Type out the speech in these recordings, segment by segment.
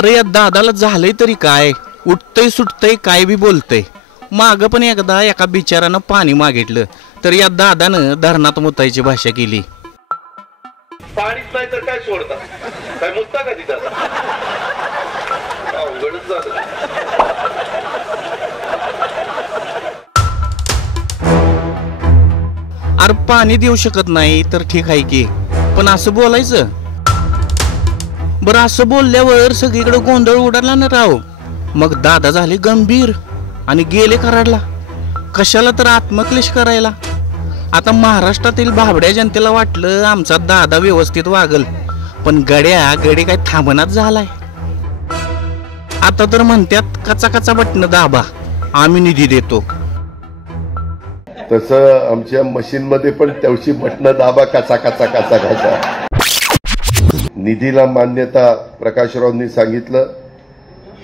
अरे या दादाला झालंय तरी काय, उठतय सुटतय काय बी बोलतय। माग पण एकदा एका बिचारानं पाणी मागितलं तर या दादानं धरणात मुतायची भाषा केली। पाणीच नाही तर काय सोडता, काय मुत्ता का तिथं? अवघडच झालं। अरे पाणी देऊ शकत नाही तर ठीक आहे की, पण असं बोलायचं? बरं असं बोलल्यावर सगळीकडे गोंधळ उडाला ना राव। मग दादा झाले गंभीर आणि गेले कराडला। कशाला तर आत्मक्लेश करायला। आता महाराष्ट्रातील भाबड्या जनतेला वाटलं आमचा दादा व्यवस्थित वागल, पण गडी काय थांबनाच झालाय। आता तर म्हणतात कचा कचा बटन दाबा, आम्ही निधी देतो। तसं आमच्या मशीन मध्ये पण तेवढी बटन दाबा कचा कचा कचा कचा। निधीला मान्यता प्रकाशरावांनी सांगितलं,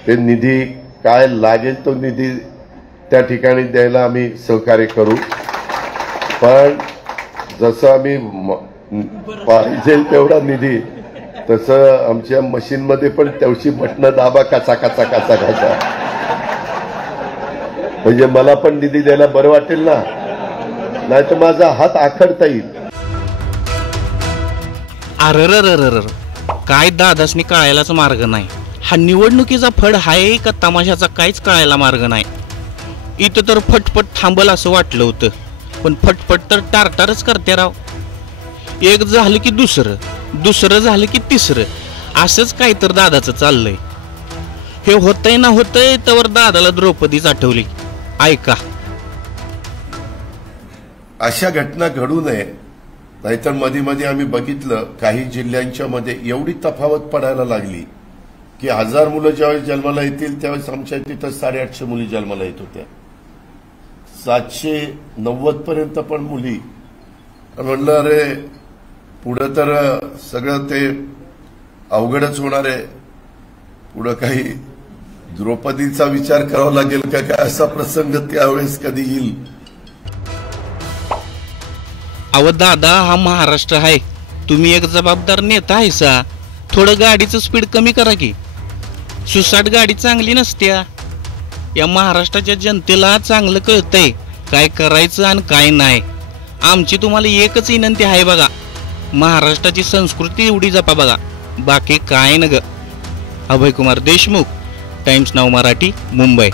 ते निधी काय लागेल तो निधी त्या ठिकाणी द्यायला आम्ही सहकार्य करू, पण जसं आम्ही पाहिजे तेवढा निधी तसं आमच्या मशीन मध्ये पण तेवढी बटन दाबा कचा कचा कचा कचा, म्हणजे मला पण निधी द्यायला बरं वाटेल ना, नाही तर माझा हात आखडता येईल। अररररर, काय दादासनी कळायलाच मार्ग नाही। हा निवडणुकीचा फड आहे का तमाशाचा काहीच कळायला मार्ग नाही। इथं तर फटफट थांबल असं वाटलं होतं, पण फटफट तर टारटारच करते राव। एक झालं की दुसरं झालं की तिसरं, असंच काय तर दादाचं चाललंय। हे होतंय ना होतंय तर दादाला द्रौपदीच आठवली। ऐका, अशा घटना घडू नये, नाहीतर मध्ये मध्ये आम्ही बघितलं काही जिल्ह्यांच्या मध्ये एवढी तफावत पडायला लागली की 1000 मुलं ज्यावेळेस जन्माला येतील त्यावेळेस आमच्या तिथं 850 मुली जन्माला येत होत्या, 790 पर्यंत पण मुली। म्हणलं अरे पुढं तर सगळं ते अवघडच होणार आहे, पुढं काही द्रौपदीचा विचार करावा लागेल का काय, असा प्रसंग त्यावेळेस कधी येईल। अव दादा, हा महाराष्ट्र आहे, तुम्ही एक जबाबदार नेता आहेसा, थोडं गाडीचं स्पीड कमी करा की। सुसाट गाडी चांगली नसत्या। या महाराष्ट्राच्या जनतेला चांगलं कळतंय काय करायचं आणि काय नाही। आमची तुम्हाला एकच विनंती आहे बघा, महाराष्ट्राची संस्कृती एवढी जपा बघा, बाकी काय न ग। अभय कुमार देशमुख, टाइम्स नाव मराठी, मुंबई।